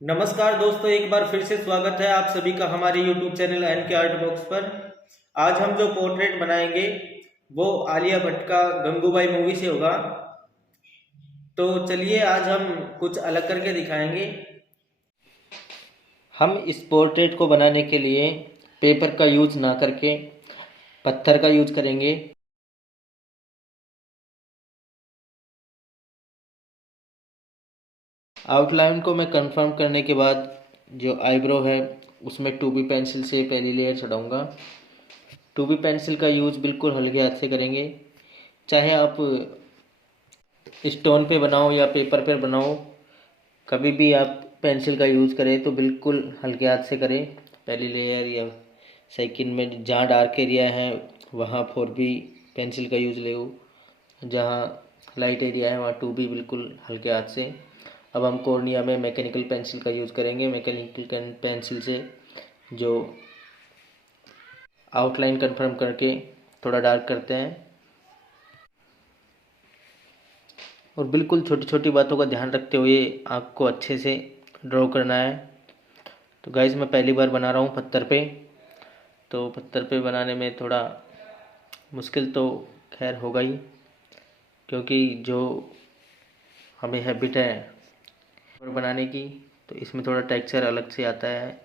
नमस्कार दोस्तों, एक बार फिर से स्वागत है आप सभी का हमारे YouTube चैनल एन के आर्ट बॉक्स पर। आज हम जो पोर्ट्रेट बनाएंगे वो आलिया भट्ट का गंगूबाई मूवी से होगा। तो चलिए आज हम कुछ अलग करके दिखाएंगे। हम इस पोर्ट्रेट को बनाने के लिए पेपर का यूज ना करके पत्थर का यूज करेंगे। आउटलाइन को मैं कंफर्म करने के बाद जो आईब्रो है उसमें 2B पेंसिल से पहली लेयर चढ़ाऊँगा। 2B पेंसिल का यूज़ बिल्कुल हल्के हाथ से करेंगे, चाहे आप स्टोन पे बनाओ या पेपर पे बनाओ, कभी भी आप पेंसिल का यूज़ करें तो बिल्कुल हल्के हाथ से करें। पहली लेयर या सेकंड में जहाँ डार्क एरिया है वहाँ 4B पेंसिल का यूज़ ले, जहाँ लाइट एरिया है वहाँ 2B बिल्कुल हल्के हाथ से। अब हम कॉर्निया में मैकेनिकल पेंसिल का यूज़ करेंगे। मैकेनिकल पेंसिल से जो आउटलाइन कंफर्म करके थोड़ा डार्क करते हैं और बिल्कुल छोटी छोटी बातों का ध्यान रखते हुए आँख को अच्छे से ड्रॉ करना है। तो गाइस मैं पहली बार बना रहा हूँ पत्थर पे, तो पत्थर पे बनाने में थोड़ा मुश्किल तो खैर होगा ही, क्योंकि जो हमें हैबिट है और बनाने की, तो इसमें थोड़ा टेक्सचर अलग से आता है।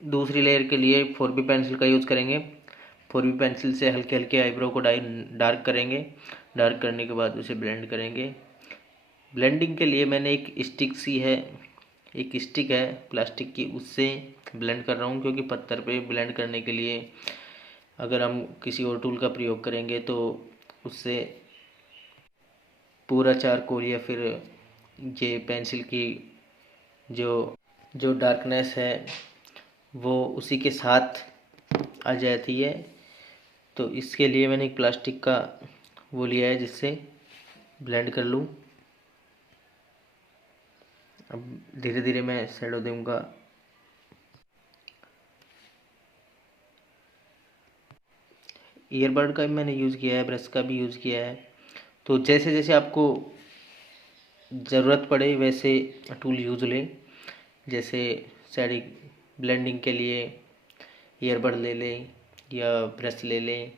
दूसरी लेयर के लिए 4B पेंसिल का यूज़ करेंगे। 4B पेंसिल से हल्के हल्के आईब्रो को डार्क करेंगे। डार्क करने के बाद उसे ब्लेंड करेंगे। ब्लेंडिंग के लिए मैंने एक स्टिक है प्लास्टिक की, उससे ब्लेंड कर रहा हूँ, क्योंकि पत्थर पे ब्लेंड करने के लिए अगर हम किसी और टूल का प्रयोग करेंगे तो उससे पूरा चारकोल या फिर ये पेंसिल की जो जो डार्कनेस है वो उसी के साथ आ जाती है। तो इसके लिए मैंने एक प्लास्टिक का वो लिया है जिससे ब्लेंड कर लूँ। अब धीरे धीरे मैं शैडो दूंगा। ईयरबड का भी मैंने यूज़ किया है, ब्रश का भी यूज़ किया है। तो जैसे जैसे आपको ज़रूरत पड़े वैसे टूल यूज़ लें। जैसे शेडिंग ब्लेंडिंग के लिए ईयरबड ले लें या ब्रश ले लें,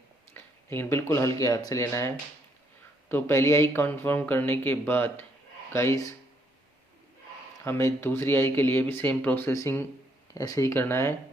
लेकिन बिल्कुल हल्के हाथ से लेना है। तो पहली आई कंफर्म करने के बाद गाइस हमें दूसरी आई के लिए भी सेम प्रोसेसिंग ऐसे ही करना है।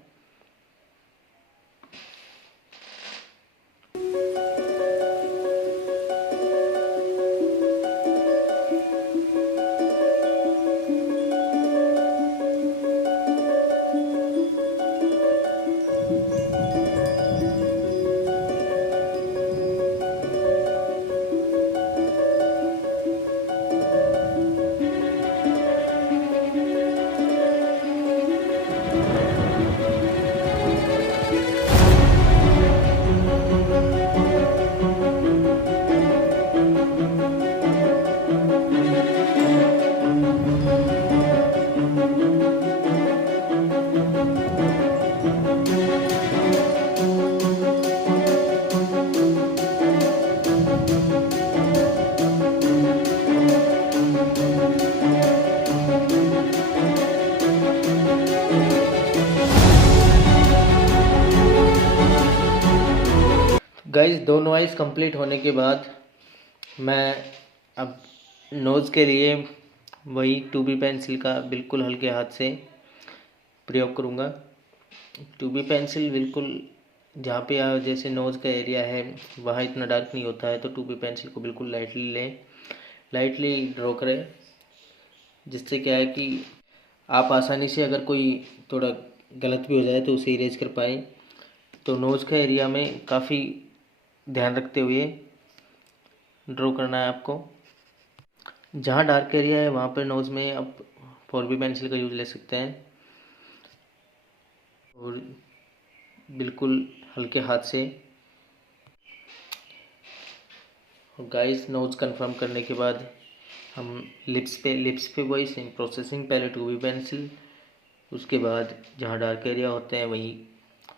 गाइस दोनों आइज कंप्लीट होने के बाद मैं अब नोज़ के लिए वही 2B पेंसिल का बिल्कुल हल्के हाथ से प्रयोग करूँगा। 2B पेंसिल बिल्कुल जहाँ पे जैसे नोज़ का एरिया है वहाँ इतना डार्क नहीं होता है, तो 2B पेंसिल को बिल्कुल लाइटली लें, लाइटली ड्रॉ करें, जिससे क्या है कि आप आसानी से अगर कोई थोड़ा गलत भी हो जाए तो उसे इरेज कर पाए। तो नोज़ का एरिया में काफ़ी ध्यान रखते हुए ड्रॉ करना है आपको। जहाँ डार्क एरिया है वहाँ पर नोज़ में आप 4B पेंसिल का यूज़ ले सकते हैं और बिल्कुल हल्के हाथ से। और गाइस, नोज़ कंफर्म करने के बाद हम लिप्स पे वही सेम प्रोसेसिंग, पहले 2B पेंसिल, उसके बाद जहाँ डार्क एरिया होते हैं वही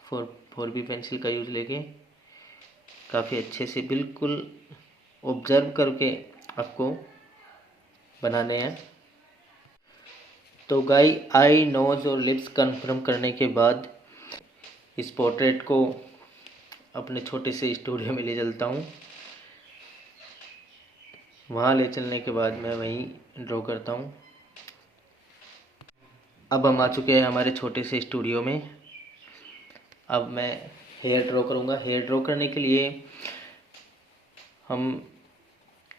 4B पेंसिल का यूज़ लेके काफ़ी अच्छे से बिल्कुल ऑब्जर्व करके आपको बनाने हैं। तो आई, नोज़ और लिप्स कंफर्म करने के बाद इस पोर्ट्रेट को अपने छोटे से स्टूडियो में ले चलता हूँ। वहाँ ले चलने के बाद मैं वहीं ड्रॉ करता हूँ। अब हम आ चुके हैं हमारे छोटे से स्टूडियो में। अब मैं हेयर ड्रॉ करूँगा। हेयर ड्रॉ करने के लिए हम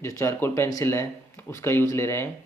जो चारकोल पेंसिल है उसका यूज़ ले रहे हैं।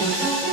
है।